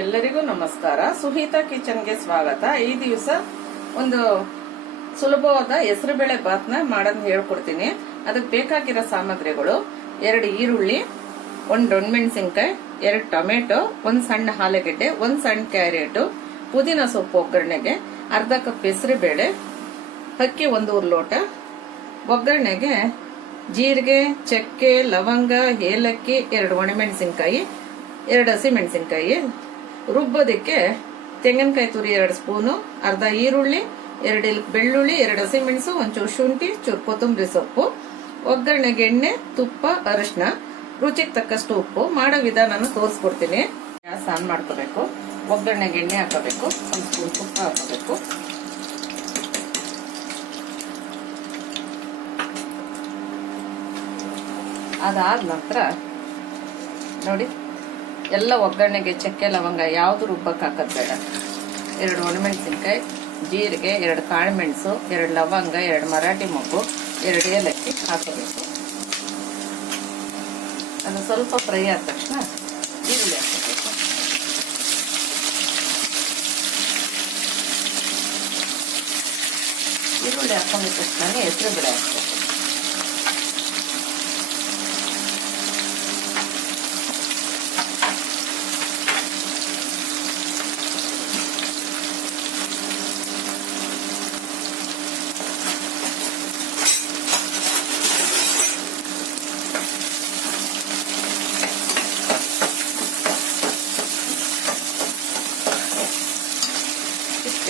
ಎಲ್ಲರಿಗೂ ನಮಸ್ಕಾರ. ಸುಹಿತಾ ಕಿಚನ್ಗೆ ಸ್ವಾಗತ. ಈ ದಿವಸ ಒಂದು ಸುಲಭವಾದ ಹೆಸರುಬೇಳೆ ಬಾತ್ನ ಮಾಡೋದನ್ನ ಹೇಳ್ಕೊಡ್ತೀನಿ. ಅದಕ್ಕೆ ಬೇಕಾಗಿರೋ ಸಾಮಗ್ರಿಗಳು: 2 ಈರುಳ್ಳಿ, 1 ದೊಣ್ಣಮೆಣಸಿನಕಾಯಿ, 2 ಟೊಮೆಟೊ, 1 ಸಣ್ಣ ಆಲೂಗೆಡ್ಡೆ, 1 ಸಣ್ಣ ಕ್ಯಾರೆಟ್, ಪುದೀನ ಸೊಪ್ಪು ಒಗ್ಗರಣೆಗೆ, ಅರ್ಧ ಕಪ್ ಹೆಸರುಬೇಳೆ, ಅಕ್ಕಿ 1 ಲೋಟ. ಒಗ್ಗರಣೆಗೆ ಜೀರಿಗೆ, ಚಕ್ಕೆ, ಲವಂಗ, ಏಲಕ್ಕಿ, 2 ಒಣಮೆಣಸಿನಕಾಯಿ, 2 ಹಸಿಮೆಣಸಿನಕಾಯಿ. ರುಬ್ಬೋದಕ್ಕೆ ತೆಂಗಿನಕಾಯಿ ತುರಿ 2 ಸ್ಪೂನು, ಅರ್ಧ ಈರುಳ್ಳಿ, 2 ಬೆಳ್ಳುಳ್ಳಿ, 2 ಹಸಿಮೆಣಸು, ಒಂಚೂರು ಶುಂಠಿ, ಚೂರು ಕೊತ್ತಂಬರಿ ಸೊಪ್ಪು. ಒಗ್ಗರಣೆಗೆ ಎಣ್ಣೆ, ತುಪ್ಪ, ಅರಿಶಿನ, ರುಚಿಗೆ ತಕ್ಕಷ್ಟು ಉಪ್ಪು. ಮಾಡೋ ವಿಧಾನನ ತೋರಿಸ್ಕೊಡ್ತೀನಿ. ಗ್ಯಾಸ್ ಆನ್ ಮಾಡ್ಕೋಬೇಕು. ಒಗ್ಗರಣೆಗೆ ಎಣ್ಣೆ ಹಾಕೋಬೇಕು, 1 ಸ್ಪೂನ್ ತುಪ್ಪ ಹಾಕೋಬೇಕು. ಅದಾದ ನಂತರ ನೋಡಿ, ಎಲ್ಲ ಒಗ್ಗರಣೆಗೆ ಚಕ್ಕೆ ಲವಂಗ ಯಾವುದು ರುಬ್ಬಕ್ಕೆ ಹಾಕೋದು ಬೇಡ. 2 ಒಣಮೆಣಸಿನ್ಕಾಯಿ, ಜೀರಿಗೆ, 2 ಕಾಳುಮೆಣಸು, 2 ಲವಂಗ, 2 ಮರಾಠಿ ಮೊಗ್ಗು, 2 ಏಲಕ್ಕಿ ಹಾಕೋಬೇಕು. ಅದು ಸ್ವಲ್ಪ ಫ್ರೈ ಆದ ತಕ್ಷಣ ಈರುಳ್ಳಿ ಹಾಕೋಬೇಕು. ಈರುಳ್ಳಿ ಹಾಕೊಂಡಿದ ತಕ್ಷಣ ಹೆಸರುಬೇಳೆ ಹಾಕಬೇಕು.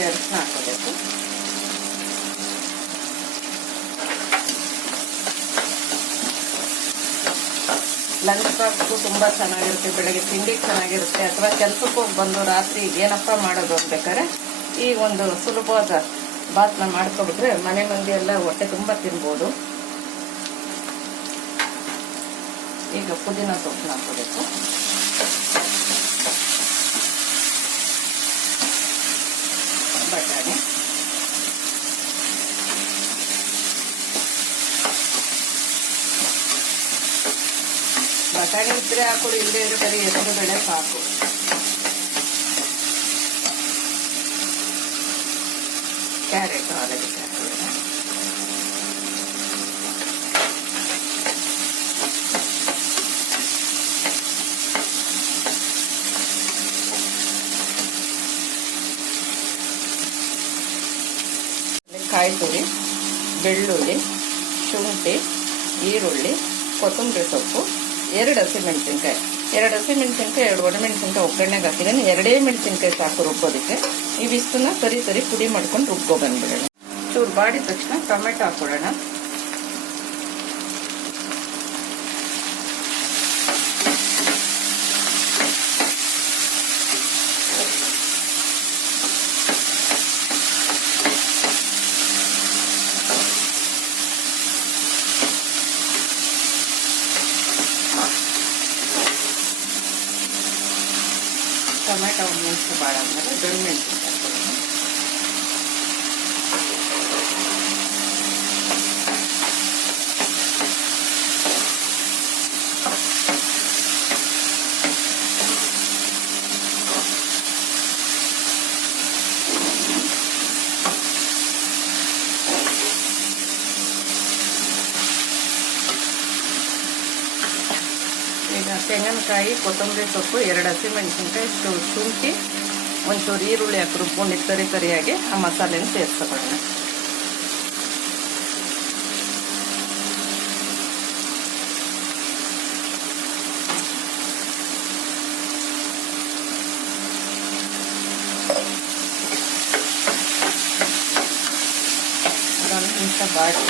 ಅರಿಶಿನ ಹಾಕೋಬೇಕು. ಲಂಚ್ ಬಾಕ್ಸ್ಗೂ ತುಂಬಾ ಚೆನ್ನಾಗಿರುತ್ತೆ, ಬೆಳಗ್ಗೆ ತಿಂಡಿಗೆ ಚೆನ್ನಾಗಿರುತ್ತೆ, ಅಥವಾ ಕೆಲ್ಸಕ್ಕೆ ಹೋಗಿ ಬಂದು ರಾತ್ರಿ ಏನಪ್ಪ ಮಾಡೋದು ಅನ್ಬೇಕಾದ್ರೆ ಈ ಒಂದು ಸುಲಭವಾದ ಬಾತ್ನ ಮಾಡ್ಕೊಬಿಟ್ರೆ ಮನೆ ಮಂದಿ ಎಲ್ಲ ಹೊಟ್ಟೆ ತುಂಬಾ ತಿನ್ಬೋದು. ಈಗ ಪುದೀನ ಸೊಪ್ಪನ್ನ ಹಾಕೋಬೇಕು. ಬಟಾಣಿ, ಬಟಾಣಿ ಇದ್ರೆ ಹಾಕೊಳ್ಳಿ, ಇಲ್ಲದೆ ಇರೋ ಬರೀ ಹೆಸರುಬೇಳೆ ಸಾಕು. ಕ್ಯಾರೆಟ್, ಆಲೂಗೆಡ್ಡೆ ಹಾಕೊಳ್ಳೋಣ. ಕಾಯಿ ತುರಿ, ಬೆಳ್ಳುಳ್ಳಿ, ಶುಂಠಿ, ಈರುಳ್ಳಿ, ಕೊತ್ತಂಬರಿ ಸೊಪ್ಪು, 2 ಹಸಿಮೆಣಸಿನ್ಕಾಯಿ, 2 ಹಸಿಮೆಣಸಿನ್ಕಾಯಿ, 2 ಒಣಮೆಣಸಿನ್ಕಾಯಿ ಒಗ್ಗರಣೆಗೆ ಹಾಕಿದ್ದೀನಿ. 2 ಮೆಣಸಿನ್ಕಾಯಿ ಸಾಕು ರುಬ್ಬೋದಕ್ಕೆ. ಇವಿಷ್ಟನ್ನ ಸರಿ ಪುಡಿ ಮಾಡ್ಕೊಂಡು ರುಬ್ಬೋ ಬಂದ್ಬಿಡೋಣ. ಚೂರು ಬಾಡಿದ ತಕ್ಷಣ ಟೊಮೆಟೊ ಹಾಕೊಳ್ಳೋಣ. ಟೊಮೆಟೊ 1 ನಿಮಿಷ ಬಾಡಾದ್ಮೇಲೆ ದೊಣ್ಣಮೆಣಸಿನಕಾಯಿ ಹಾಕೊಳ್ಳೋಣ. ಈಗ ತೆಂಗಿನಕಾಯಿ, ಕೊತ್ತಂಬರಿ ಸೊಪ್ಪು, 2 ಹಸಿಮೆಣಸಿನ್ಕಾಯಿ, ಶುಂಠಿ, ಒಂಚೂರು ಈರುಳ್ಳಿ ಹಾಕಿ ರುಬ್ಕೊಂಡು ಕರಿಯಾಗಿ ಆ ಮಸಾಲೆನ ಸೇರಿಸ್ಕೊಳ್ಳೋಣ. ಅದೊಂದು ನಿಮಿಷ ಬಾಡಿ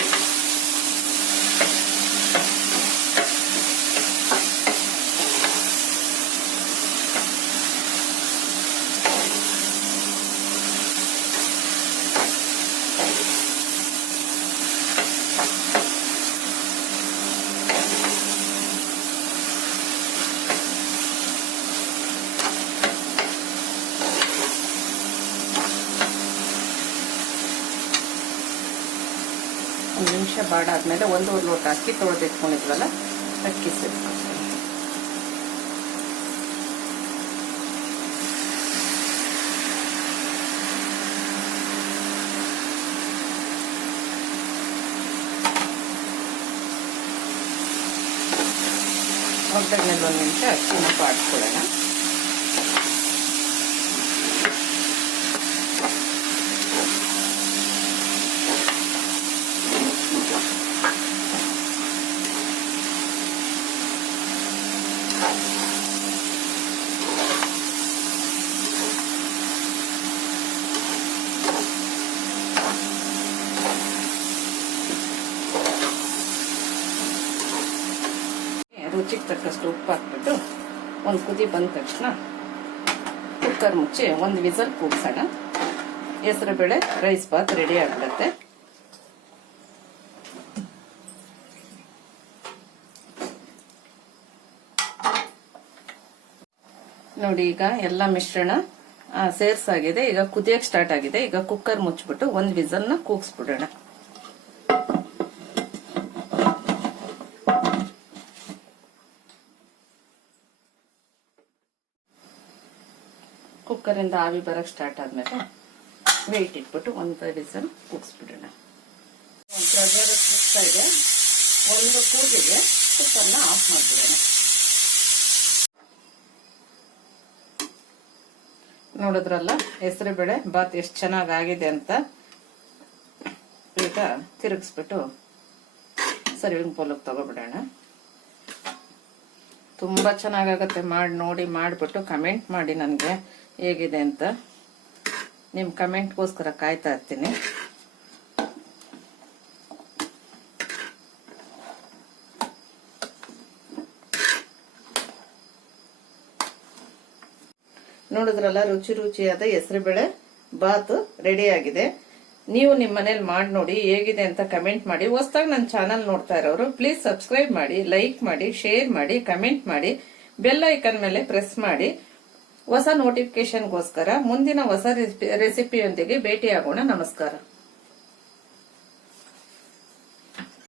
ಒಂದು ನಿಮಿಷ ಬಾಡಾದ್ಮೇಲೆ 1 ಲೋಟ ಅಕ್ಕಿ ತೊಳೆದಿಟ್ಕೊಂಡಿದ್ವಲ್ಲ ಅಕ್ಕಿ ಸೇರಿಸ್ಕೊಳ್ತೀನಿ. ಒಗ್ಗರಣೆಲಿ 1 ನಿಮಿಷ ಅಕ್ಕಿನ ಬಾಡಿಸ್ಕೊಳ್ಳೋಣ. ರುಚಿಗೆ ತಕ್ಕಷ್ಟು ಉಪ್ಪು ಹಾಕ್ಬಿಟ್ಟು ಒಂದು ಕುದಿ ಬಂದ ತಕ್ಷಣ ಕುಕ್ಕರ್ ಮುಚ್ಚಿ 1 ವಿಸಲ್ ಕೂಗ್ಸೋಣ. ಹೆಸರುಬೇಳೆ ರೈಸ್ ಬಾತ್ ರೆಡಿ ಆಗ್ಬಿಡುತ್ತೆ. ನೋಡಿ, ಈಗ ಎಲ್ಲ ಮಿಶ್ರಣ ಸೇರ್ಸಾಗಿದೆ. ಈಗ ಕುದಿಯಕ್ಕೆ ಸ್ಟಾರ್ಟ್ ಆಗಿದೆ. ಈಗ ಕುಕ್ಕರ್ ಮುಚ್ಚಿಬಿಟ್ಟು 1 ವಿಸಲ್ನ ಕೂಗ್ಸ್ಬಿಡೋಣ. ಕುಕ್ಕರಿಂದ ಆವಿ ಬರಕ್ ಸ್ಟಾರ್ಟ್ ಆದ್ಮೇಲೆ ವೆಯ್ಟ್ ಇಟ್ಬಿಟ್ಟು 1 ವಿಸಲ್ ಕೂಗಿಸ್ಬಿಡೋಣ. ಒಂದು ಪ್ರೆಷರ್ ಕುಗ್ತಾ ಇದೆ. 1 ಕೂಗಿಗೆ ಕುಕ್ಕರ್ನ ಆಫ್ ಮಾಡ್ಬಿಡೋಣ. ನೋಡಿದ್ರಲ್ಲ ಹೆಸರುಬೇಳೆ ಬಾತ್ ಎಷ್ಟು ಚೆನ್ನಾಗಿ ಆಗಿದೆ ಅಂತ. ಈಗ ತಿರುಗಿಸ್ಬಿಟ್ಟು ಸರ್ವಿಂಗ್ ಬೌಲ್ಗೆ ತಗೋಬಿಡೋಣ. ತುಂಬಾ ಚೆನ್ನಾಗಾಗತ್ತೆ. ನೋಡಿ ಮಾಡಿಬಿಟ್ಟು ಕಮೆಂಟ್ ಮಾಡಿ ನನಗೆ ಹೇಗಿದೆ ಅಂತ. ನಿಮ್ಮ ಕಮೆಂಟ್ಗೋಸ್ಕರ ಕಾಯ್ತಾ ಇರ್ತೀನಿ. ನೋಡಿದ್ರಲ್ಲ, ರುಚಿಯಾದ ಹೆಸರುಬೇಳೆ ಬಾತ್ ರೆಡಿ ಆಗಿದೆ. ನೀವು ನಿಮ್ಮ ಮನೇಲಿ ಮಾಡಿ ನೋಡಿ ಹೇಗಿದೆ ಅಂತ ಕಮೆಂಟ್ ಮಾಡಿ. ಹೊಸದಾಗಿ ನನ್ನ ಚಾನಲ್ ನೋಡ್ತಾ ಇರೋರು ಪ್ಲೀಸ್ ಸಬ್ಸ್ಕ್ರೈಬ್ ಮಾಡಿ, ಲೈಕ್ ಮಾಡಿ, ಶೇರ್ ಮಾಡಿ, ಕಮೆಂಟ್ ಮಾಡಿ, ಬೆಲ್ ಐಕನ್ ಮೇಲೆ ಪ್ರೆಸ್ ಮಾಡಿ. ಹೊಸ ನೋಟಿಫಿಕೇಶನ್ಗೋಸ್ಕರ ಮುಂದಿನ ಹೊಸ ರೆಸಿಪಿಯೊಂದಿಗೆ ಭೇಟಿಯಾಗೋಣ. ನಮಸ್ಕಾರ.